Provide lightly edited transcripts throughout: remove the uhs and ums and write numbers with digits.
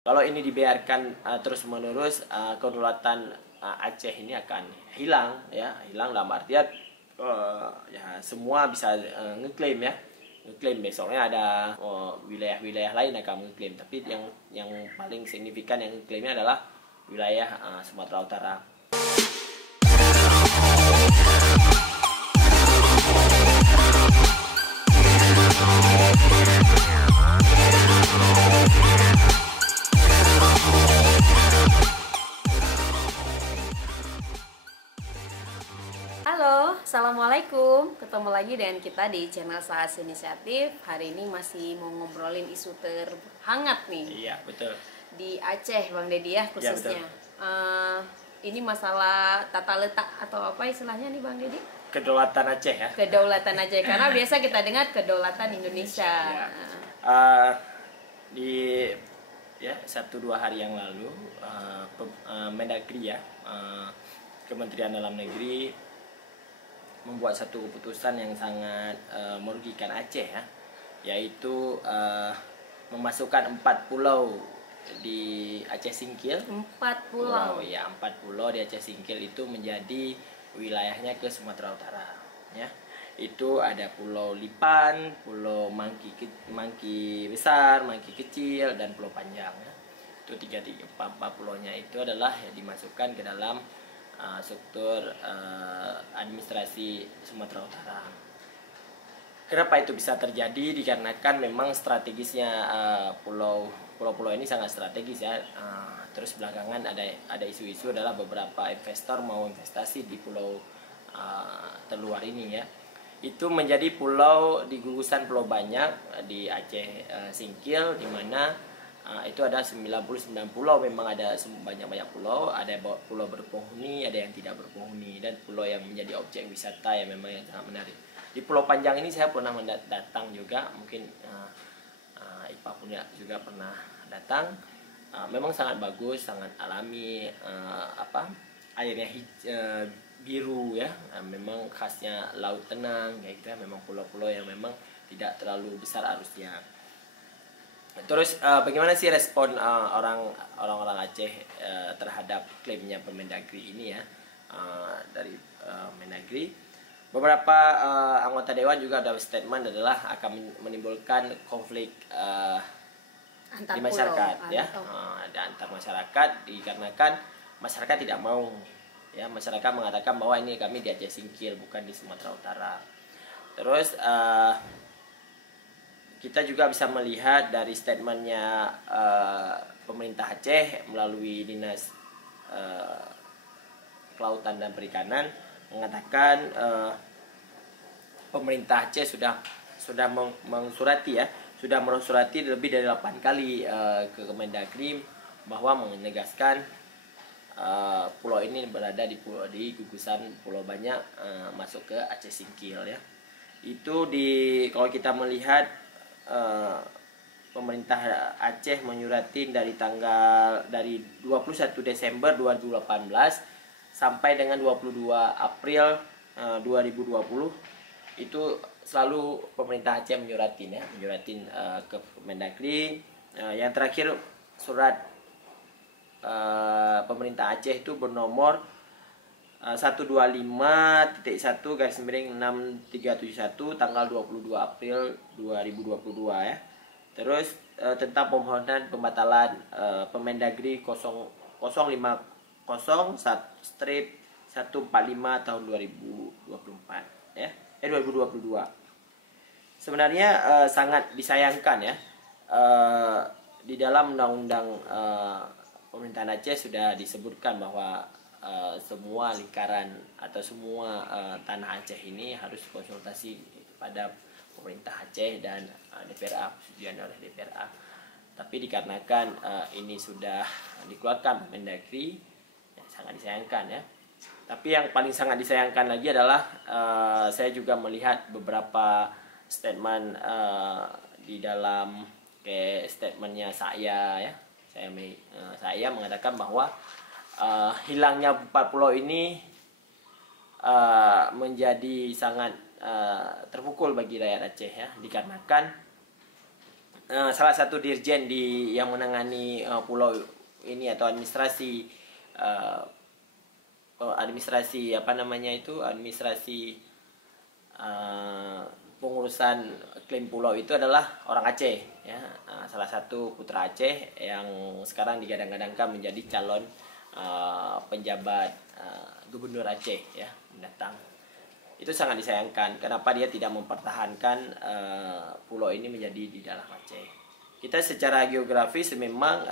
Kalau ini dibiarkan terus-menerus, kedaulatan Aceh ini akan hilang, ya, hilang dalam artian ya semua bisa ngeklaim, ya, ngeklaim. Besoknya ada wilayah-wilayah lain akan ngeklaim, tapi yang paling signifikan yang ngeklaimnya adalah wilayah Sumatera Utara. Halo, Assalamualaikum. Ketemu lagi dengan kita di channel Sahas Inisiatif. Hari ini masih mau ngobrolin isu terhangat nih Iya, betul. di Aceh, Bang Deddy ya khususnya. betul. Ini masalah tata letak atau apa istilahnya nih Bang Deddy? Kedaulatan Aceh, ya. Kedaulatan Aceh, karena biasa kita dengar kedaulatan Indonesia. Ya. Uh, di 1-2 hari yang lalu, Mendagri, ya, Kementerian Dalam Negeri membuat satu keputusan yang sangat merugikan Aceh, ya, yaitu memasukkan 4 pulau di Aceh Singkil. 4 pulau. Ya, 4 pulau di Aceh Singkil itu menjadi wilayahnya ke Sumatera Utara, ya. Itu ada Pulau Lipan, Pulau Mangki Besar, Mangki Kecil, dan Pulau Panjang, ya. Itu 4 pulaunya itu adalah ya, dimasukkan ke dalam struktur administrasi Sumatera Utara. Kenapa itu bisa terjadi? Dikarenakan memang strategisnya pulau-pulau ini sangat strategis, ya. Terus belakangan ada isu-isu adalah beberapa investor mau investasi di pulau terluar ini, ya. Itu menjadi pulau di gugusan Pulau Banyak di Aceh Singkil, di mana itu ada 99 pulau. Memang ada banyak-banyak pulau, ada pulau berpenghuni, ada yang tidak berpenghuni, dan pulau yang menjadi objek wisata yang memang yang sangat menarik. Di Pulau Panjang ini saya pernah datang juga, mungkin Ipa punya juga pernah datang. Memang sangat bagus, sangat alami, airnya biru, ya. Memang khasnya laut tenang, kayak gitu, ya. Memang pulau-pulau yang memang tidak terlalu besar arusnya. Terus bagaimana sih respon orang-orang Aceh terhadap klaimnya Permendagri ini, ya, dari Mendagri? Beberapa anggota dewan juga ada statement adalah akan menimbulkan konflik di masyarakat, ya, antar masyarakat, dikarenakan masyarakat tidak mau, ya. Masyarakat mengatakan bahwa ini kami di Aceh Singkil, bukan di Sumatera Utara. Terus kita juga bisa melihat dari statementnya pemerintah Aceh melalui Dinas Kelautan dan Perikanan mengatakan pemerintah Aceh sudah mensurati, ya, sudah mensurati lebih dari 8 kali ke Kemendagri bahwa menegaskan pulau ini berada di gugusan Pulau Banyak, masuk ke Aceh Singkil, ya. Itu kalau kita melihat pemerintah Aceh menyuratin dari 21 Desember 2018 sampai dengan 22 April 2020, itu selalu pemerintah Aceh menyuratin, ya, ke Mendagri. Yang terakhir surat pemerintah Aceh itu bernomor 125.1/6371 tanggal 22 April 2022, ya. Terus tentang permohonan pembatalan Permendagri 0050/145 tahun 2024, ya, 2022. Sebenarnya sangat disayangkan, ya, di dalam undang-undang pemerintahan Aceh sudah disebutkan bahwa semua lingkaran atau semua tanah Aceh ini harus konsultasi pada pemerintah Aceh dan DPRA, persetujuan oleh DPRA. Tapi dikarenakan ini sudah dikeluarkan Mendagri, ya, sangat disayangkan, ya. Tapi yang paling sangat disayangkan lagi adalah saya juga melihat beberapa statement di dalam kayak statementnya saya, ya. Saya mengatakan bahwa hilangnya 4 pulau ini menjadi sangat terpukul bagi rakyat Aceh, ya, dikarenakan salah satu dirjen yang menangani pulau ini atau administrasi apa namanya itu, administrasi pengurusan klaim pulau itu adalah orang Aceh ya. Salah satu putra Aceh yang sekarang digadang-gadangkan menjadi calon penjabat gubernur Aceh ya mendatang. Itu sangat disayangkan. Kenapa dia tidak mempertahankan pulau ini menjadi di dalam Aceh? Kita secara geografis memang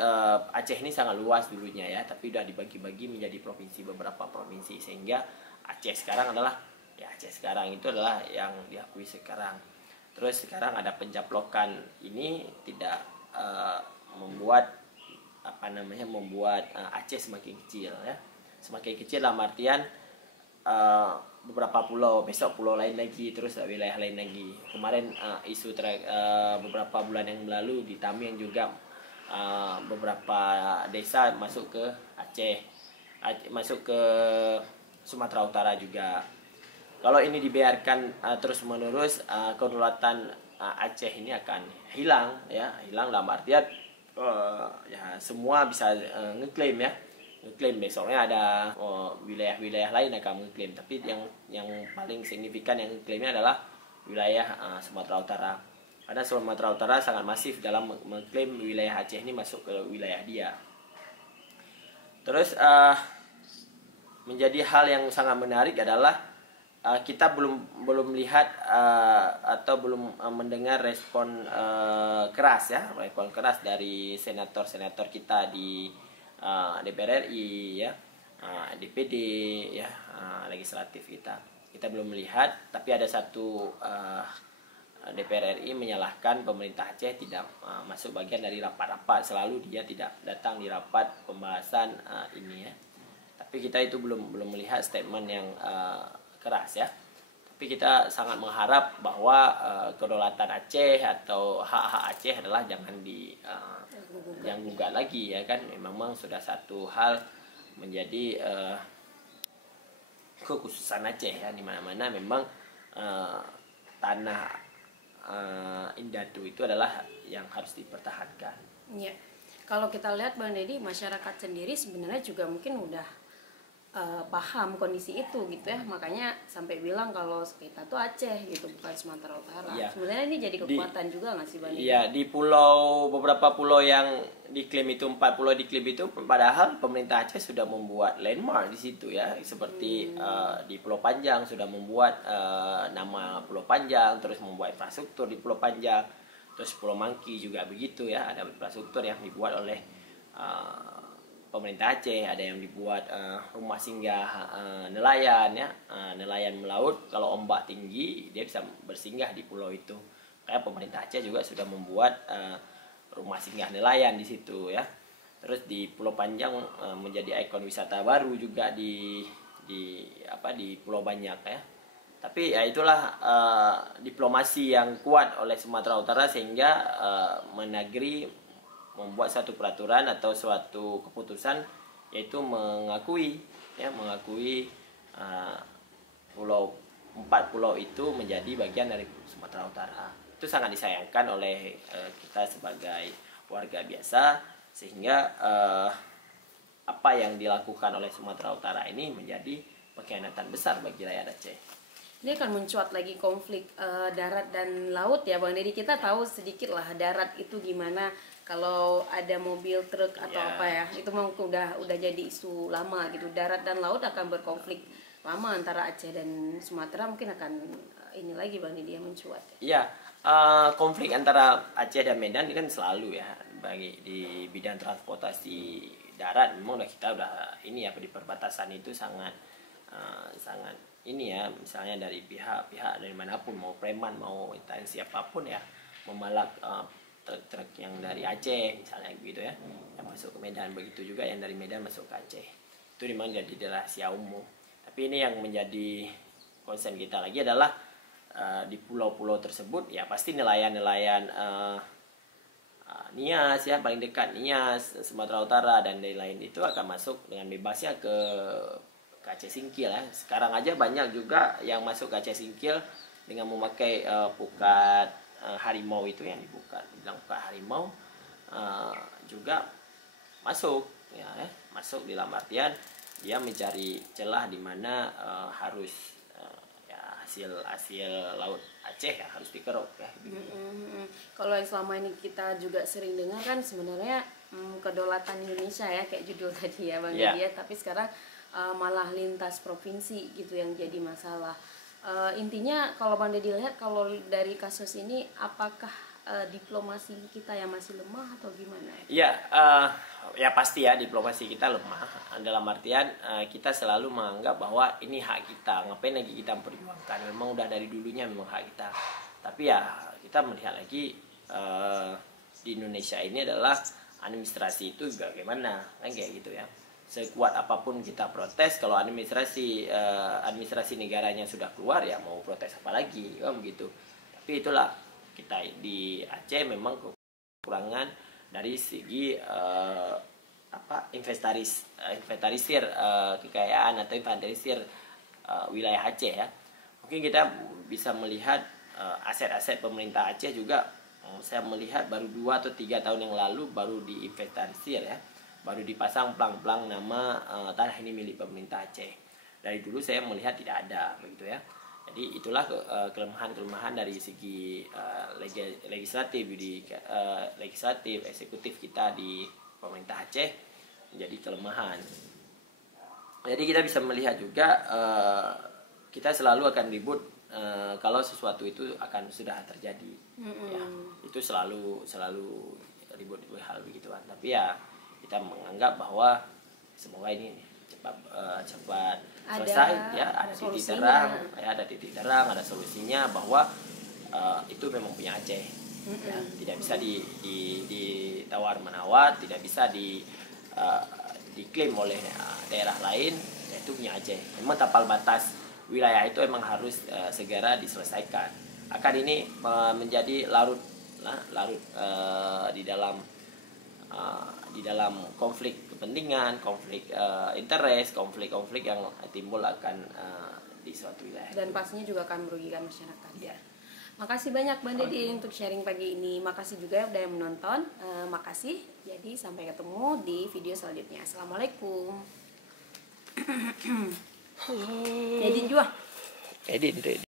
Aceh ini sangat luas dulunya ya, tapi sudah dibagi-bagi menjadi provinsi, beberapa provinsi, sehingga Aceh sekarang adalah ya Aceh sekarang itu adalah yang diakui sekarang. Terus sekarang ada pencaplokan ini tidak membuat Aceh semakin kecil ya. Semakin kecil dalam artian beberapa pulau, besok pulau lain lagi, terus wilayah lain lagi. Kemarin isu beberapa bulan yang lalu di Tamiang juga beberapa desa masuk ke Aceh, masuk ke Sumatera Utara juga. Kalau ini dibiarkan terus menerus, kedaulatan Aceh ini akan hilang ya, hilang dalam artian ya semua bisa ngeklaim ya. Ngeklaim besoknya ada wilayah-wilayah lain akan mengklaim, tapi yang paling signifikan yang klaimnya adalah wilayah Sumatera Utara, karena Sumatera Utara sangat masif dalam mengklaim wilayah Aceh ini masuk ke wilayah dia. Terus menjadi hal yang sangat menarik adalah kita belum lihat atau belum mendengar respon keras ya, respon keras dari senator-senator kita di DPR RI ya, DPD ya, legislatif kita belum melihat. Tapi ada satu DPR RI menyalahkan pemerintah Aceh tidak masuk bagian dari rapat-rapat, selalu dia tidak datang di rapat pembahasan ini ya. Tapi kita itu belum melihat statement yang keras ya. Tapi kita sangat mengharap bahwa kedaulatan Aceh atau hak-hak Aceh adalah jangan gugat lagi ya kan. Memang sudah satu hal menjadi kekhususan Aceh ya, di mana-mana memang tanah Indatu itu adalah yang harus dipertahankan. Ya. Kalau kita lihat Bang Deddy, masyarakat sendiri sebenarnya juga mungkin udah paham kondisi itu gitu ya, makanya sampai bilang kalau kita tuh Aceh gitu, bukan Sumatera Utara. Ya. Sebenarnya ini jadi kekuatan juga nggak sih Bang? Iya, di beberapa pulau yang diklaim itu, 4 pulau diklaim itu, padahal pemerintah Aceh sudah membuat landmark di situ ya, seperti di Pulau Panjang sudah membuat nama Pulau Panjang, terus membuat infrastruktur di Pulau Panjang, terus Pulau Mangki juga begitu ya, ada infrastruktur yang dibuat oleh pemerintah Aceh, ada yang dibuat rumah singgah nelayan ya, nelayan melaut, kalau ombak tinggi dia bisa bersinggah di pulau itu. Kayak pemerintah Aceh juga sudah membuat rumah singgah nelayan di situ ya. Terus di Pulau Panjang menjadi ikon wisata baru juga di Pulau Banyak ya. Tapi ya itulah diplomasi yang kuat oleh Sumatera Utara sehingga Mendagri membuat suatu peraturan atau suatu keputusan, yaitu mengakui 4 pulau itu menjadi bagian dari Sumatera Utara. Itu sangat disayangkan oleh kita sebagai warga biasa, sehingga apa yang dilakukan oleh Sumatera Utara ini menjadi pengkhianatan besar bagi rakyat Aceh. Ini akan mencuat lagi konflik darat dan laut ya Bang Deddy. Kita tahu sedikit lah darat itu gimana, kalau ada mobil truk atau apa ya, itu memang udah jadi isu lama gitu. Darat dan laut akan berkonflik lama antara Aceh dan Sumatera, mungkin akan ini lagi Bang Deddy yang mencuat. Iya, konflik antara Aceh dan Medan ini kan selalu ya, bagi di bidang transportasi darat memang kita udah ini ya, di perbatasan itu sangat ini ya, misalnya dari pihak dari manapun, mau preman mau instansi apapun ya, memalak truk yang dari Aceh misalnya gitu ya, yang masuk ke Medan, begitu juga yang dari Medan masuk ke Aceh. Itu memang jadi rahasia umum. Tapi ini yang menjadi concern kita lagi adalah di pulau-pulau tersebut ya pasti nelayan-nelayan Nias ya, paling dekat Nias, Sumatera Utara dan lain-lain itu akan masuk dengan bebasnya ke Aceh Singkil ya. Sekarang aja banyak juga yang masuk ke Aceh Singkil dengan memakai pukat harimau itu yang dibilang bukan harimau juga masuk ya, masuk dalam artian dia mencari celah di mana harus ya hasil laut Aceh ya harus dikeruk ya. Kalau yang selama ini kita juga sering dengar kan sebenarnya kedaulatan Indonesia ya kayak judul tadi ya Bang Deddy ya, tapi sekarang malah lintas provinsi gitu yang jadi masalah. Intinya kalau Bang Deddy lihat kalau dari kasus ini apakah diplomasi kita yang masih lemah atau gimana? Ya, ya pasti ya diplomasi kita lemah. Dalam artian kita selalu menganggap bahwa ini hak kita, ngapain lagi kita memperjuangkan? Memang udah dari dulunya memang hak kita. Tapi ya kita melihat lagi di Indonesia ini adalah administrasi itu bagaimana, kan kayak gitu ya. Sekuat apapun kita protes, kalau administrasi negaranya sudah keluar ya mau protes apa lagi, kan begitu. Tapi itulah kita di Aceh memang kekurangan dari segi inventarisir kekayaan atau inventarisir wilayah Aceh ya. Mungkin kita bisa melihat aset-aset pemerintah Aceh juga. Saya melihat baru 2 atau 3 tahun yang lalu baru diinventarisir ya, baru dipasang plang-plang nama tanah ini milik pemerintah Aceh. Dari dulu saya melihat tidak ada begitu ya. Jadi itulah kelemahan-kelemahan dari segi legislatif, eksekutif kita di pemerintah Aceh menjadi kelemahan. Jadi kita bisa melihat juga kita selalu akan ribut kalau sesuatu itu akan sudah terjadi. Ya, itu selalu ribut hal begituan. Tapi ya kita menganggap bahwa semoga ini cepat selesai ya, ada titik terang ya, ada titik terang, ada solusinya bahwa itu memang punya Aceh ya, tidak bisa ditawar menawar, tidak bisa diklaim oleh daerah lain, yaitu punya Aceh. Memang tapal batas wilayah itu memang harus segera diselesaikan. Akan ini menjadi larut di dalam konflik kepentingan, konflik interest, konflik yang timbul akan di suatu wilayah. Dan pastinya juga akan merugikan masyarakat. Ya. Makasih banyak Bang Deddy untuk sharing pagi ini. Makasih juga udah yang menonton. Makasih. Jadi sampai ketemu di video selanjutnya. Assalamualaikum. Jadi juga. Edit.